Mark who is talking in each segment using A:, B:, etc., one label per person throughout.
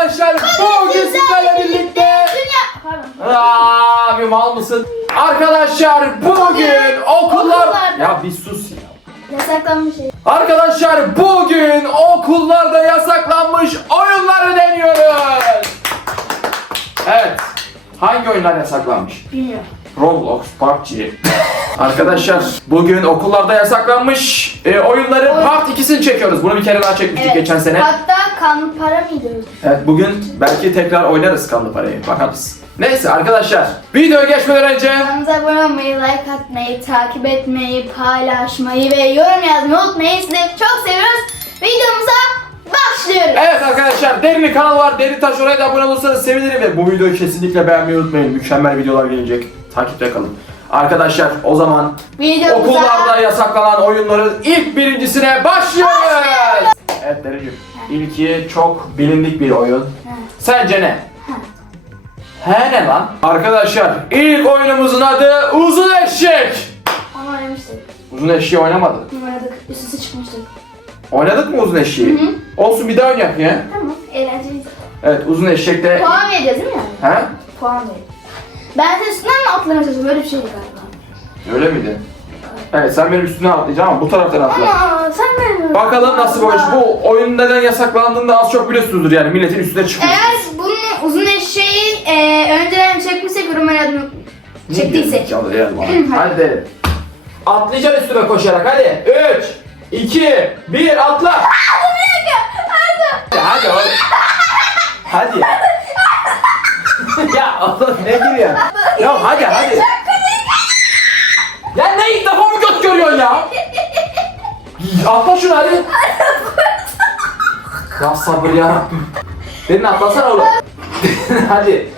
A: Arkadaşlar bugün sizlerle birlikte. Abi mal mısın? Arkadaşlar bugün okullar. Ya bir sus ya.
B: Yasaklanmış şey.
A: Arkadaşlar bugün okullarda yasaklanmış oyunları deniyoruz. Evet. Hangi oyunlar yasaklanmış?
B: Bilmiyorum.
A: Roblox, PUBG. Arkadaşlar bugün okullarda yasaklanmış e, oyunların
B: Oyun.
A: part 2'sini çekiyoruz. Bunu bir kere daha çekmiştik geçen sene.
B: Hatta kanlı para mıydı?
A: Evet bugün belki tekrar oynarız kanlı parayı. Bakarız. Neyse arkadaşlar videoya geçmeden önce
B: Kanalımıza abone olmayı, like atmayı, takip etmeyi, paylaşmayı ve yorum yazmayı unutmayın. Sizleri çok seviyoruz. Videomuza başlıyoruz.
A: Evet arkadaşlar Derin'in kanalı var. Derin Taş oraya da abone olursanız sevinirim ve bu videoyu kesinlikle beğenmeyi unutmayın. Mükemmel videolar gelecek. Takipte kalın. Arkadaşlar o zaman
B: Videomuza
A: okullarda yasaklanan oyunların ilk birincisine başlıyoruz. Evet Derin'cim. İlki çok bilindik bir oyun. Sence ne? He ne lan? Arkadaşlar ilk oyunumuzun adı Uzun Eşek.
B: Ama oynamıştık.
A: Uzun Eşeği oynamadık.
B: Oynadık. Üst üste çıkmıştık.
A: Oynadık mı Uzun Eşeği?
B: Hı hı.
A: Olsun bir daha oynayak ya.
B: Tamam. Eğlenceli.
A: Evet Uzun Eşek'te...
B: Puan vereceğiz değil mi yani?
A: He?
B: Puan vereceğiz. Ben senin üstünden mi atlamaya çalışıyorum? Böyle bir şeydi galiba.
A: Öyle miydi? Evet sen benim üstüne atlayacaksın ama bu taraftan atla.
B: Ama sen benim.
A: Bakalım nasıl bu iş. Bu oyun neden yasaklandığını da az çok biliyorsunuzdur yani milletin üstüne çıkıyor.
B: Eğer bunun uzun eşeği e, önceden çekmişsek adını çektiysek.
A: Hadi. Hadi derim. Atlayacaksın üstüne koşarak hadi. 3, 2, 1 atla. Hadi oğlum. Hadi. ya oğlum ne giriyor? Ya hadi hadi. Ya ne ilk defa görüyorsun ya? Atla şunu hadi. ya sabır yarabbim. Derin atlasana oğlum. hadi.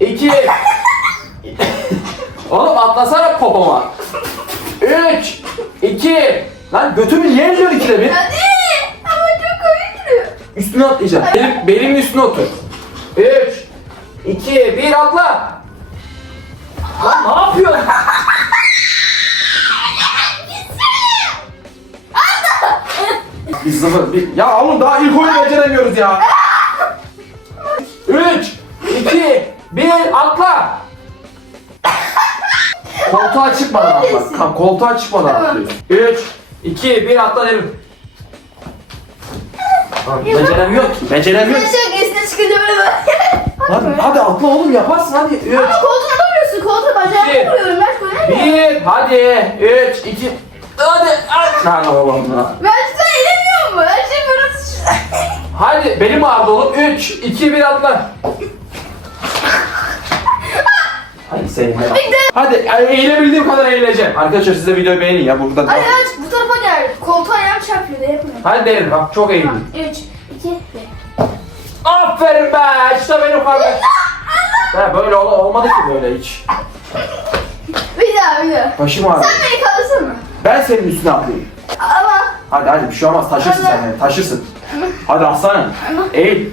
A: 3, 2, Oğlum atlasana popoma. 3, 2, lan götümü niye eliyor ikide bir?
B: Hadi. Ama çok komik duruyor.
A: Üstüne atlayacağım. Benim, belimin üstüne otur. 3, 2, 1 atla. Lan ne yapıyorsun? Bir sıfır. Bir... Ya oğlum daha ilk oyunu beceremiyoruz ya. 3, 2, 1 atla. Koltuğa çıkmadan atla. Ka- Koltuğa çıkmadan
B: Tamam.
A: atlıyorsun. 3, 2, 1 atla derim. Lan Beceremiyor ki. Beceremiyor ki.
B: Çok üstüne çıkınca böyle.
A: Hadi, hadi atla oğlum yaparsın hadi. 3,
B: Ama koltuğuna vuruyorsun. Koltuğu bacağına
A: İki.
B: vuruyorum. Ben koyamıyorum.
A: 1, hadi. 3, 2, hadi. Babam lan.
B: Eğleniyor mu? Her şey böyle
A: Hadi benim ağrıdı oğlum. 3, 2, 1 atla. Hadi senin de. Hadi eğilebildiğim kadar eğileceğim. Arkadaşlar siz de videoyu beğenin ya burada.
B: Hadi aç bu tarafa gel. Koltuğa ayağım çarpıyor da yapmıyorum.
A: Hadi derin bak çok eğildim.
B: 3, 2, 1.
A: Aferin be işte benim kardeşim. Be böyle ol- olmadı ki böyle hiç.
B: Bir daha bir daha.
A: Başım ağrıyor.
B: Sen beni kalırsın mı?
A: Ben senin üstüne atlayayım.
B: Ama
A: Hadi hadi bir şey olmaz taşırsın sen beni taşırsın. Hadi aslanım. Eğil.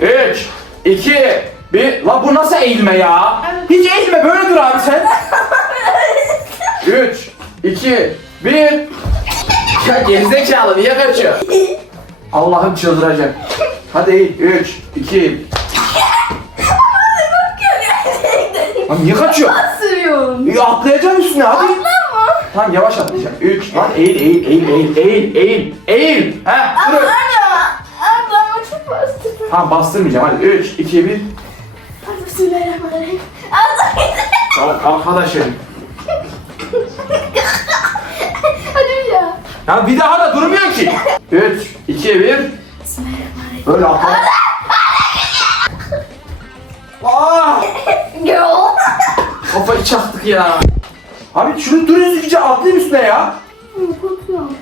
A: 3, 2, 1. La bu nasıl eğilme ya? Hiç eğilme böyle dur abi sen. 3, 2, 1. Ya gerizekalı niye kaçıyor? Allah'ım çıldıracak. Hadi eğil. 3, 2. Lan niye kaçıyor?
B: sürüyorum.
A: Ya atlayacaksın üstüne hadi.
B: Ama.
A: Tamam yavaş atlayacağım. 3 lan eğil eğil eğil eğil eğil eğil eğil. Heh dur.
B: Ama çok bastırdım.
A: Tamam bastırmayacağım hadi 3 2 1.
B: Hadi bismillahirrahmanirrahim. Allah
A: Tamam arkadaşım.
B: Hadi bir daha.
A: Ya bir daha da durmuyor ki. 3 2 1.
B: Bismillahirrahmanirrahim.
A: Böyle atla. Aa!
B: Girl.
A: Kafayı çaktık ya. Abi şunu dur düzgünce atlayayım üstüne ya.
B: Korkuyorum.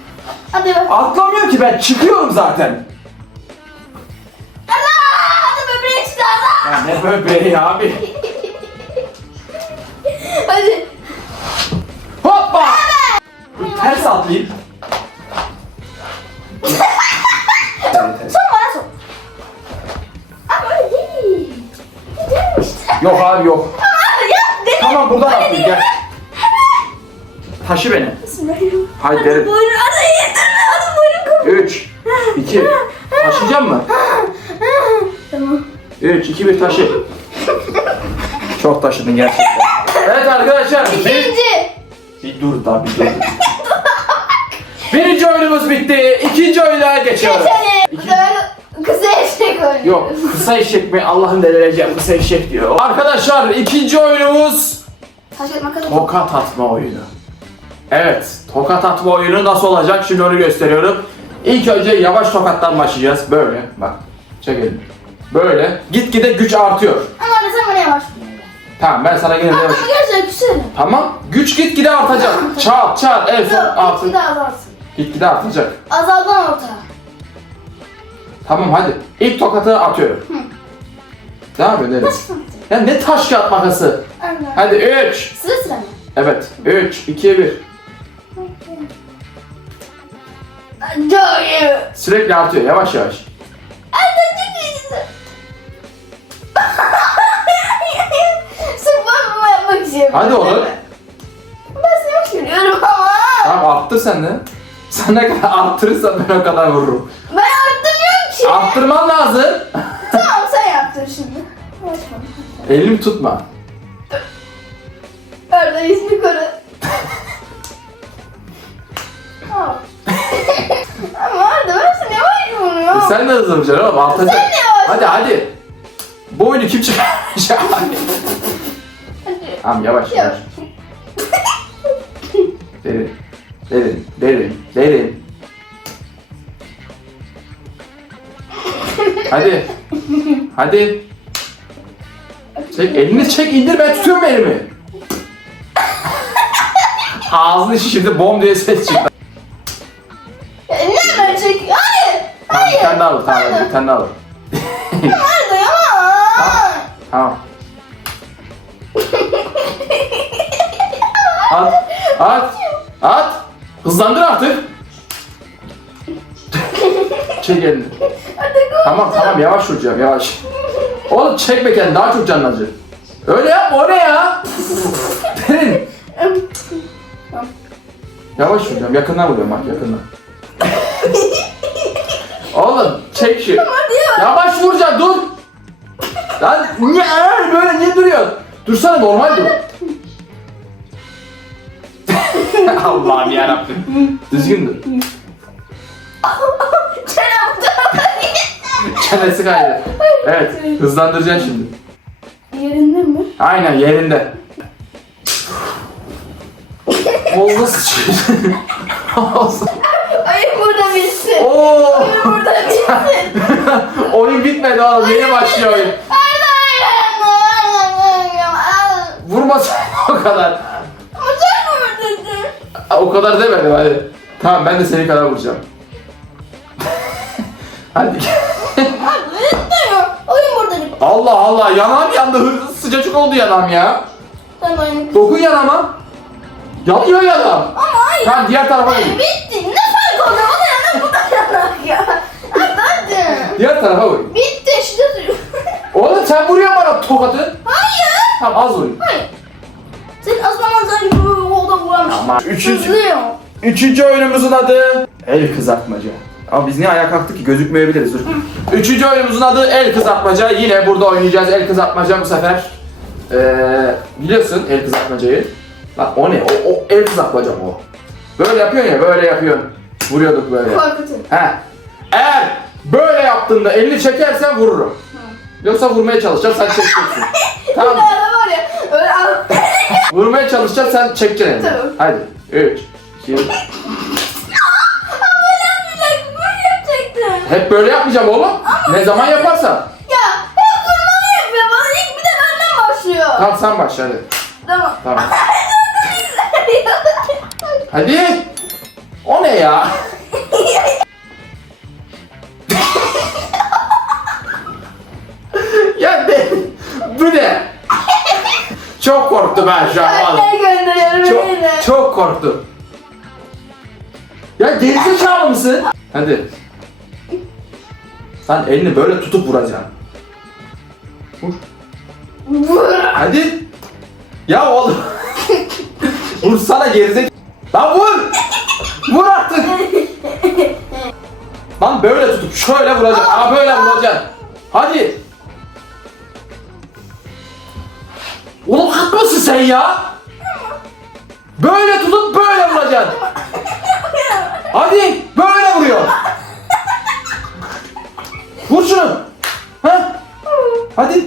B: Hadi bak.
A: Atlamıyorum ki ben çıkıyorum zaten.
B: Allah! Hadi böbreği çıktı Allah!
A: Ya ne böbreği abi.
B: Hadi.
A: Hoppa! Ters atlayayım.
B: Son bana son. Ama öyle değil. Gidiyorum işte.
A: Yok abi yok.
B: Abi ya.
A: Tamam buradan atlayayım gel. Taşı beni. Hadi derin.
B: Buyurun hadi yedirme hadi buyurun.
A: 3 2 Taşıyacak mı? 3, 2, 1 taşı. Çok taşıdın gerçekten. Evet arkadaşlar. Bir,
B: İkinci.
A: bir dur da bir dur. Birinci oyunumuz bitti. İkinci oyuna geçiyoruz. İki-
B: sefer kısa eşek oynuyoruz.
A: Yok kısa eşek mi? Allah'ım delireceğim kısa eşek diyor. Arkadaşlar ikinci oyunumuz
B: Taş kağıt makas.
A: tokat atma oyunu. Evet tokat atma oyunu nasıl olacak şimdi onu gösteriyorum. İlk önce yavaş tokattan başlayacağız. Böyle bak çekelim. Böyle gitgide güç artıyor.
B: Ama anne sen bana yavaş.
A: Tamam ben sana gene de
B: Ama
A: yavaş.
B: gerçekten küserim.
A: Tamam güç gitgide artacak. Çat çat en son
B: Yok,
A: artık.
B: gitgide azalsın.
A: Gitgide artacak.
B: Azaldan orta.
A: Tamam hadi. İlk tokatı atıyorum. Devam
B: kağıt.
A: Ya ne taş kağıt makası?
B: Anne.
A: Hadi 3.
B: Sıra sıra mı?
A: Evet. 3, 2, 1.
B: Doğru.
A: Sürekli artıyor yavaş yavaş.
B: Yapmak istiyorum.
A: Hadi oğlum.
B: Ben seni görüyorum ama.
A: Tamam arttır sen de. Sen ne kadar arttırırsan ben o kadar vururum.
B: Ben arttırmıyorum ki.
A: Arttırman lazım.
B: tamam sen yaptın şimdi.
A: Elimi tutma.
B: Orada yüzünü koru.
A: Sen de hızlı vuracaksın oğlum
B: yavaş.
A: Hadi hadi. Bu oyunu kim?
B: Hadi.
A: Tamam yavaş. Yavaş. Derin. Derin. Derin. Derin. Hadi. Hadi. Çek elini çek indir ben tutuyorum elimi. Ağzını şişirdi bom diye ses çıktı. Bir tane daha.
B: Arda ya.
A: Tamam. At. At. At. Hızlandır artık. Çek elini. Tamam tamam yavaş vuracağım yavaş. Oğlum çekme kendini daha çok canın acır. Öyle yapma o ne ya? Derin. Yavaş vuracağım yakından vuruyorum bak yakından. Oğlum çek
B: ya.
A: Yavaş vuracağım dur. Lan niye eğer böyle niye duruyorsun? Dursana normal dur. Allah'ım yarabbim. Düzgün dur.
B: Çenem
A: Çenesi kaydı. Evet hızlandıracaksın şimdi.
B: Yerinde mi?
A: Aynen yerinde. Oldu sıçıyor. Olsun.
B: Ayı burada bitsin.
A: Oo.
B: Burada bitsin.
A: oyun bitmedi oğlum yeni başlıyor oyun. Vurmasın o kadar. O kadar demedim hadi. Tamam ben de seni kadar vuracağım. hadi.
B: Oyun burada bitti.
A: Allah Allah yanağım yandı Hı- sıcacık oldu yanağım ya. Dokun yanağıma. Yanıyor yanağım.
B: Ama hayır.
A: Tamam diğer tarafa vur.
B: Bitti. Ne fark oldu? O da yanak bu da yanak ya. Hadi hadi.
A: Diğer tarafa vur.
B: Bitti işte.
A: Oğlum sen vuruyorsun bana tokatı.
B: Hayır.
A: Tamam az vurayım.
B: Hayır. Sen o zaman sen o da vuramış.
A: Ama üçüncü,
B: Sızlıyor.
A: üçüncü oyunumuzun adı el kızartmaca. Ama biz niye ayağa kalktık ki gözükmeyebiliriz dur. Üçüncü oyunumuzun adı el kızartmaca. Yine burada oynayacağız el kızartmaca bu sefer. Ee, biliyorsun el kızartmacayı. Lan o ne? O, o el kızartmaca mı o? Böyle yapıyorsun ya böyle yapıyorsun. Vuruyorduk böyle.
B: Korkutuyor.
A: He. Eğer böyle yaptığında elini çekersen vururum. Yoksa vurmaya çalışacağım sen çekeceksin. Tamam.
B: tane var ya. Öyle al.
A: Vurmaya çalışacağım sen çekeceksin elini.
B: Tamam.
A: Hadi. 3 2
B: Ama lan bir dakika böyle yapacaktın.
A: Hep böyle yapmayacağım oğlum. Ne zaman yaparsam.
B: Ya hep vurmalı yapıyor bana. İlk bir de benden başlıyor.
A: Tamam sen başla hadi.
B: Tamam.
A: Tamam. Hadi. O ne ya Bu ne? Çok korktum ben şu an vallahi.
B: Anne gönderiyorum
A: Çok, çok korktum. Ya gerizekalı mısın? Hadi. Sen elini böyle tutup vuracaksın. Vur.
B: Vur.
A: Hadi. Ya oğlum. Vursana gerizek. Lan vur. Vur artık. Lan böyle tutup şöyle vuracaksın. Aa böyle vuracaksın. Hadi. Ulan hak mısın sen ya? Böyle tutup böyle vuracaksın. Hadi böyle vuruyor. Vur şunu. Ha? Hadi.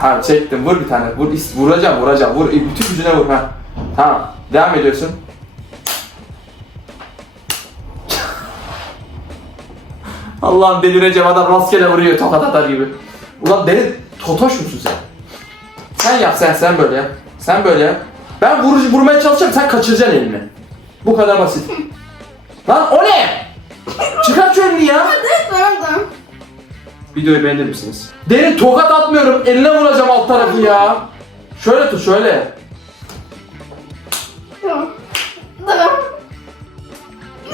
A: Tamam çektim. Vur bir tane. Vur, vuracağım, vuracağım. Vur, bütün gücüne vur. Ha. Tamam. Devam ediyorsun. Allah'ım delireceğim adam rastgele vuruyor tokat atar gibi. Ulan deli totoş musun sen? Sen yap sen sen böyle yap. Sen böyle yap. Ben vurucu vurmaya çalışacağım sen kaçıracaksın elini. Bu kadar basit. Lan o ne? Çıkart şu elini ya. Videoyu beğenir misiniz? Derin tokat atmıyorum eline vuracağım alt tarafı ya. Şöyle tut şöyle.
B: Tamam. Tamam.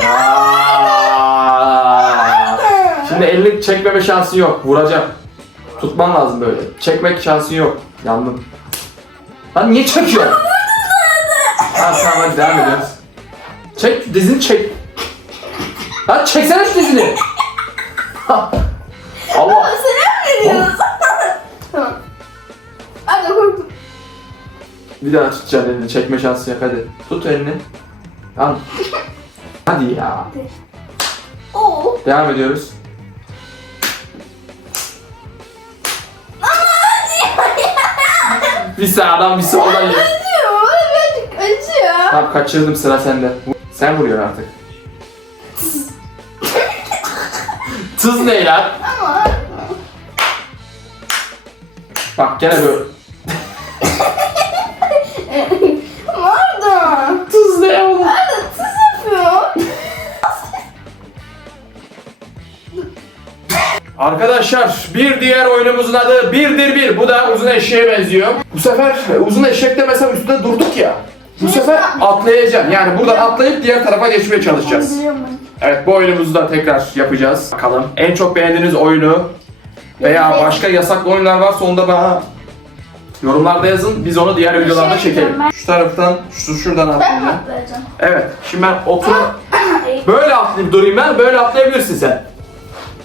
A: Aa! Şimdi elini çekmeme şansın yok. Vuracağım. Tutman lazım böyle. Çekmek şansın yok. Yandım. Lan niye çekiyor? tamam tamam hadi devam ediyoruz. Çek dizini çek. Lan çeksene şu dizini. Allah.
B: Sen ne diyorsun? Tamam. Hadi korktum.
A: Bir daha tutacaksın elini. Çekme şansı yok hadi. Tut elini. Lan. Hadi ya.
B: Oo.
A: Devam ediyoruz. Bir sağdan bir soldan.
B: Acıyor. Birazcık acıyor.
A: Tamam kaçırdım sıra sende. Sen vuruyorsun artık. Tız ne lan?
B: Ama
A: Bak gene böyle. Arkadaşlar bir diğer oyunumuzun adı birdir bir. Bu da uzun eşeğe benziyor. Bu sefer uzun eşekte mesela üstünde durduk ya. Bu sefer atlayacağım. Yani buradan atlayıp diğer tarafa geçmeye çalışacağız. Evet bu oyunumuzu da tekrar yapacağız. Bakalım. En çok beğendiğiniz oyunu veya başka yasaklı oyunlar varsa onu da bana yorumlarda yazın. Biz onu diğer videolarda
B: şey
A: çekelim.
B: diyeceğim ben.
A: Şu taraftan, şu şuradan
B: atlayacağım?
A: Evet. Şimdi ben otur. Böyle atlayıp durayım ben. Böyle atlayabilirsin sen.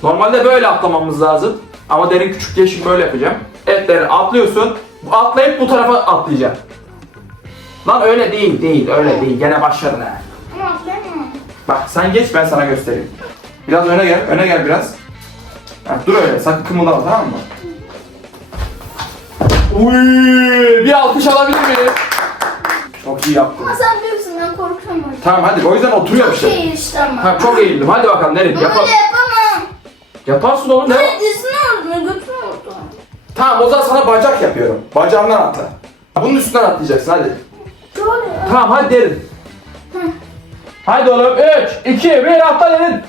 A: Normalde böyle atlamamız lazım. Ama derin küçük şimdi böyle yapacağım. Evet derin atlıyorsun. Atlayıp bu tarafa atlayacaksın. Lan öyle değil değil öyle değil. Gene başladın ha. Bak sen geç ben sana göstereyim. Biraz öne gel, öne gel biraz. Ha, dur öyle, sakın kımıldama tamam mı? Uy, bir alkış alabilir miyim? Çok iyi yaptın.
B: Ama sen büyüksün ben korkuyorum.
A: Tamam hadi o yüzden oturuyor
B: Çok
A: işte.
B: iyi işte ama.
A: Ha, çok eğildim. Hadi bakalım nereye?
B: Bunu
A: Yapar. Yaparsın oğlum ne?
B: Hayır dizini orduna götürme orada.
A: Tamam o zaman sana bacak yapıyorum. Bacağından atla. Bunun üstünden atlayacaksın hadi.
B: Doğru.
A: Tamam hadi derin. Hadi oğlum 3, 2, 1 atla derin.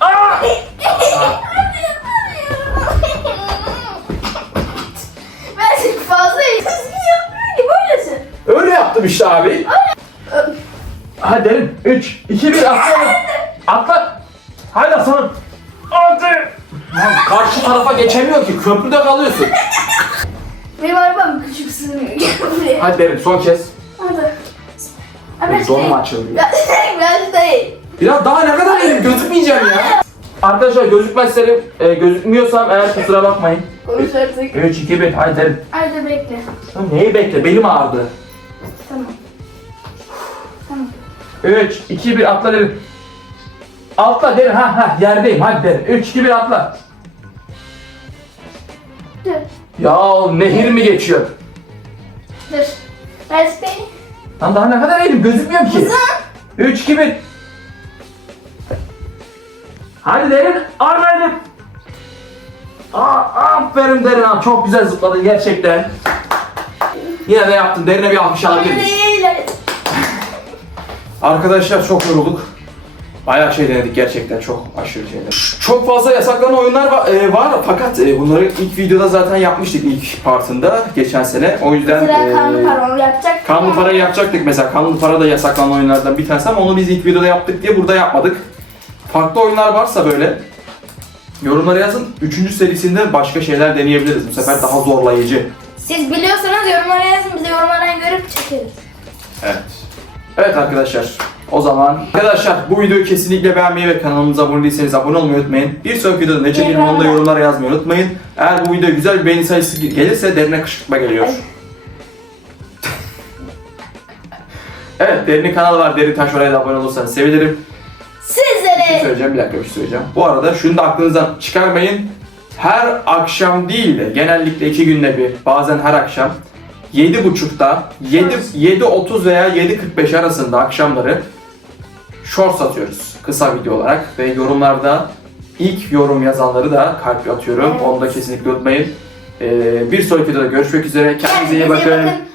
A: Aa!
B: ben şimdi fazla düzgün yapmıyorum ki böylesin.
A: Öyle yaptım işte abi. Hadi derin. 3, 2, 1 atla. Atla. Haydi aslanım. Lan karşı tarafa geçemiyor ki. Köprüde kalıyorsun.
B: Benim arabam küçük sığmıyor. Buraya.
A: Hadi derin son kez.
B: Hadi.
A: Benim donum açıldı.
B: Biraz, biraz değil.
A: Biraz daha ne kadar elim gözükmeyeceğim ya. Arkadaşlar gözükmezsem, e, gözükmüyorsam eğer kusura bakmayın.
B: Konuş artık.
A: 3, 2, 1 hadi derin.
B: Hadi bekle.
A: Lan neyi bekle belim ağrıdı.
B: Tamam. Tamam.
A: 3, 2, 1 atla derin. Atla derin ha ha yerdeyim hadi derin. 3, 2, 1 atla.
B: Dur.
A: Ya nehir mi geçiyor?
B: Dur. Biraz beni.
A: Lan daha ne kadar eğilim gözükmüyorum ki.
B: Uzan.
A: 3, 2, 1. Hadi derin elim. Aa, aferin derin ha çok güzel zıpladın gerçekten. Yine de yaptın derine bir alkış alabilir miyiz? Arkadaşlar çok yorulduk. Bayağı şey denedik gerçekten çok aşırı şeyler. Çok fazla yasaklanan oyunlar va- e, var fakat e, bunları ilk videoda zaten yapmıştık ilk partında geçen sene. O yüzden
B: Sıra
A: e,
B: kanlı paramı yapacak.
A: kanlı parayı yapacaktık mesela. Kanlı para da yasaklanan oyunlardan bir tanesi ama onu biz ilk videoda yaptık diye burada yapmadık. Farklı oyunlar varsa böyle yorumlara yazın. Üçüncü serisinde başka şeyler deneyebiliriz. Bu sefer daha zorlayıcı.
B: Siz biliyorsanız yorumlara yazın. Biz de yorumlardan görüp çekeriz.
A: Evet. Evet arkadaşlar. O zaman arkadaşlar bu videoyu kesinlikle beğenmeyi ve kanalımıza abone değilseniz abone olmayı unutmayın. Bir sonraki videoda ne çekelim onu da yorumlara yazmayı unutmayın. Eğer bu video güzel bir beğeni sayısı gelirse derine kışkırtma geliyor. Evet derinin kanalı var. Derin Taş oraya da abone olursanız sevinirim. Bir şey
B: Sizlere
A: söyleyeceğim bir dakika bir şey söyleyeceğim. Bu arada şunu da aklınızdan çıkarmayın. Her akşam değil de genellikle iki günde bir bazen her akşam 7.30'da 7 7.30 veya 7.45 arasında akşamları shorts atıyoruz kısa video olarak ve yorumlarda ilk yorum yazanları da kalp atıyorum.
B: Evet.
A: Onu da kesinlikle unutmayın. Ee, bir sonraki videoda görüşmek üzere. Kendinize iyi bakın.